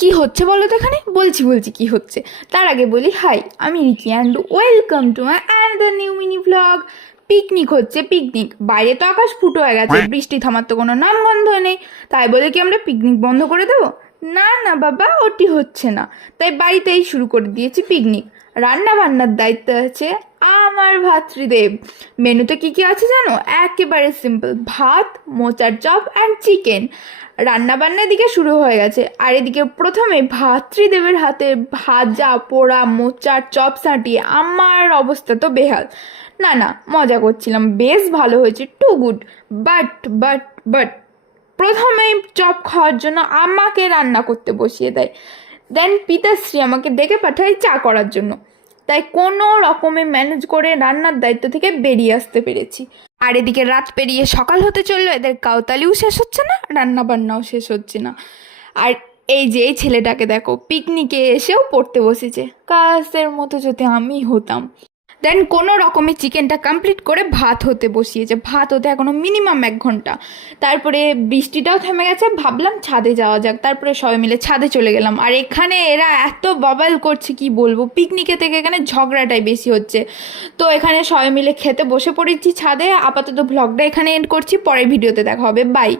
কি হচ্ছে বলো তো এখানে? বলছি বলছি কি হচ্ছে। তার আগে বলি হাই, আমি Ricky and welcome to my another new mini vlog. Picnic হচ্ছে পিকনিক, বাইরে তো আকাশ ফুটো হয়ে গেছে, বৃষ্টি থামার তো কোনো নামগন্ধ নেই। তাই বলে কি আমরা পিকনিক বন্ধ করে দেবো? না না বাবা, ওটি হচ্ছে না। তাই বাড়িতেই শুরু করে দিয়েছি পিকনিক। রান্না বান্নার দায়িত্ব আছে আমার ভাতৃদেব। মেনুতে কি কি আছে জানো? একেবারে সিম্পল, ভাত, মোচার চপ অ্যান্ড চিকেন। রান্না বান্নার দিকে শুরু হয়ে গেছে, আর এদিকে প্রথমে ভাতৃদেবের হাতে ভাজা পোড়া মোচার চপ সাঁটিয়ে আমার অবস্থা তো বেহাল। না না, মজা করছিলাম, বেশ ভালো হয়েছে, too good. But but but প্রথমেই চপ খাওয়ার জন্য আমাকে রান্না করতে বসিয়ে দেয়। দেন পিতাশ্রী আমাকে ডেকে পাঠায় চা করার জন্য। তাই কোনো রকমে ম্যানেজ করে রান্নার দায়িত্ব থেকে বেরিয়ে আসতে পেরেছি। আর এদিকে রাত পেরিয়ে সকাল হতে চললো, এদের কাউতালিও শেষ হচ্ছে না, রান্না বান্নাও শেষ হচ্ছে না। আর এই যে এই ছেলেটাকে দেখো, পিকনিকে এসেও পড়তে বসেছে। কাজের মতো যদি আমি হতাম। দেন কোনো রকমে চিকেনটা কমপ্লিট করে ভাত হতে বসিয়েছে, ভাত হতে এখনও মিনিমাম 1 ঘন্টা। তারপরে বৃষ্টিটাও থেমে গেছে, ভাবলাম ছাদে যাওয়া যাক, তারপরে সবাই মিলে ছাদে চলে গেলাম। আর এখানে এরা এত বাবাল করছে কি বলবো, পিকনিকে থেকে এখানে ঝগড়াটাই বেশি হচ্ছে। তো এখানে সবাই মিলে খেতে বসে পড়েছি ছাদে। আপাতত ভ্লগটা এখানে এন্ড করছি, পরের ভিডিওতে দেখা হবে, বাই।